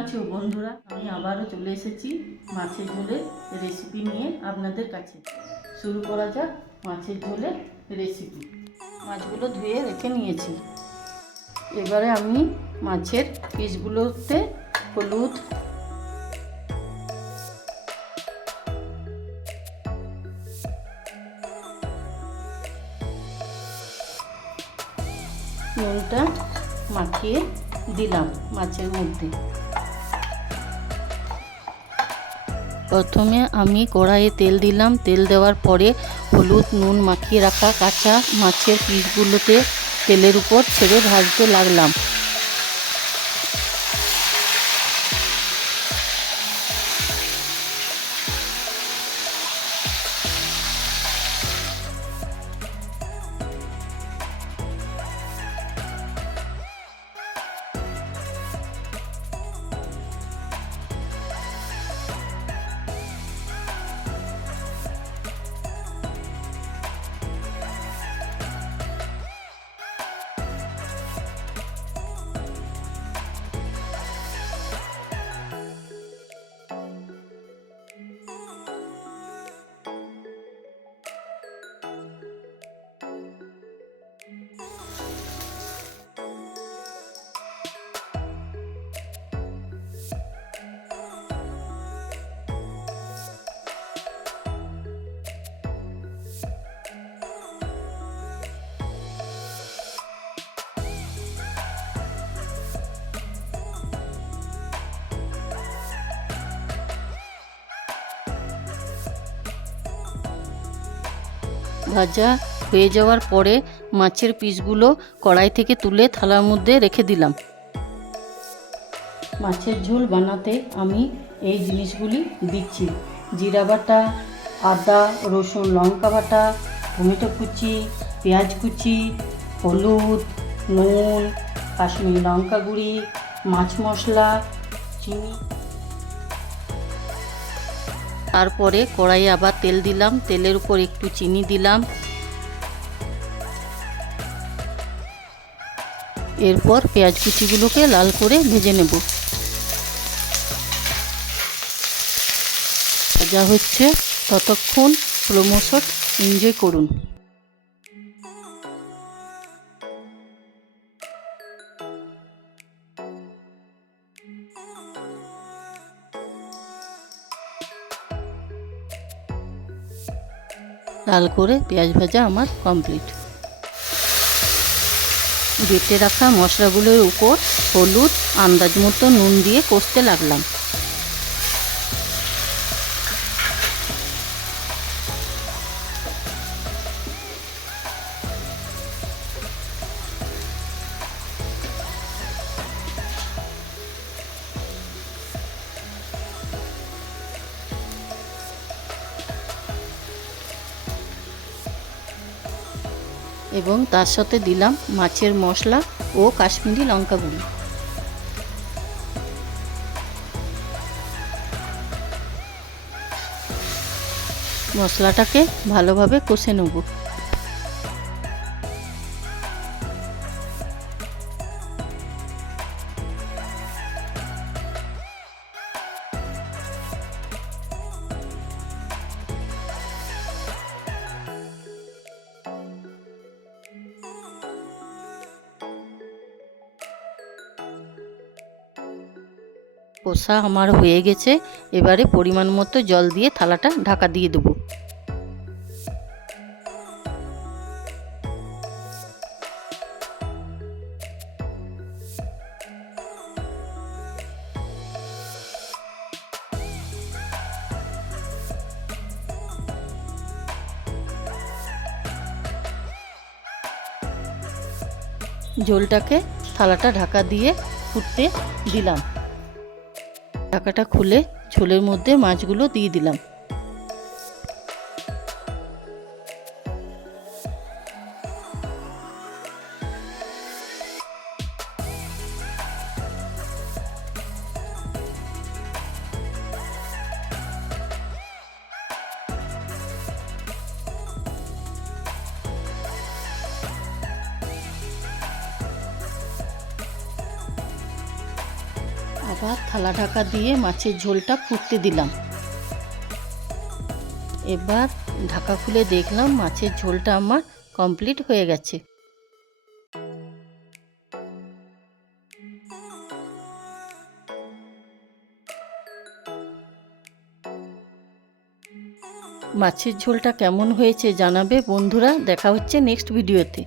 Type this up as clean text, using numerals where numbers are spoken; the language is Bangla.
আছো বন্ধুরা? আমি আবারও চলে এসেছি মাছের ঝোলের রেসিপি নিয়ে আপনাদের কাছে। শুরু করা যাক মাছের ঝোলের রেসিপি। মাছগুলো ধুয়ে রেখে নিয়েছি। এবারে আমি মাছের পিসগুলোতে হলুদ, নুনটা মাখিয়ে দিলাম মাছের মধ্যে। প্রথমে আমি কড়াইয়ে তেল দিলাম। তেল দেওয়ার পরে হলুদ নুন মাখিয়ে রাখা কাঁচা মাছের পিসগুলোতে তেলের উপর ছেড়ে ভাজতে লাগলাম। ভাজা হয়ে যাওয়ার পরে মাছের পিসগুলো কড়াই থেকে তুলে থালার মধ্যে রেখে দিলাম। মাছের ঝোল বানাতে আমি এই জিনিসগুলি দিচ্ছি: জিরা বাটা, আদা রসুন লঙ্কা বাটা, টমেটো কুচি, পেঁয়াজ কুচি, হলুদ, নুন, কাশ্মীরি লঙ্কা গুঁড়ি, মাছ মশলা, চিনি। তারপরে কড়াইয়ে আবার তেল দিলাম। তেলের উপর একটু চিনি দিলাম। এরপর পেঁয়াজ কুচিগুলোকে লাল করে ভেজে নেব। ভাজা হচ্ছে, ততক্ষণ প্রোমো-শট এনজয় করুন। লাল করে পেঁয়াজ ভাজা আমার কমপ্লিট। বেটে রাখা মশলাগুলোর উপর হলুদ, আন্দাজ মতো নুন দিয়ে কষতে লাগলাম। এবং তার সাথে দিলাম মাছের মশলা ও কাশ্মীরি লঙ্কা গুঁড়ি। মশলাটাকে ভালোভাবে কষে নেব। কষা আমার হয়ে গেছে। এবারে পরিমাণ মতো জল দিয়ে থালাটা ঢাকা দিয়ে দেবো। ঝোলটাকে থালাটা ঢাকা দিয়ে ফুটতে দিলাম। ঢাকাটা খুলে ঝোলের মধ্যে মাছগুলো দিয়ে দিলাম। আবার থালা ঢাকা দিয়ে মাছের ঝোলটা ফুটতে দিলাম। এবার ঢাকা খুলে দেখলাম মাছের ঝোলটা আমার কমপ্লিট হয়ে গেছে। মাছের ঝোলটা কেমন হয়েছে জানাবে বন্ধুরা। দেখা হচ্ছে নেক্সট ভিডিওতে।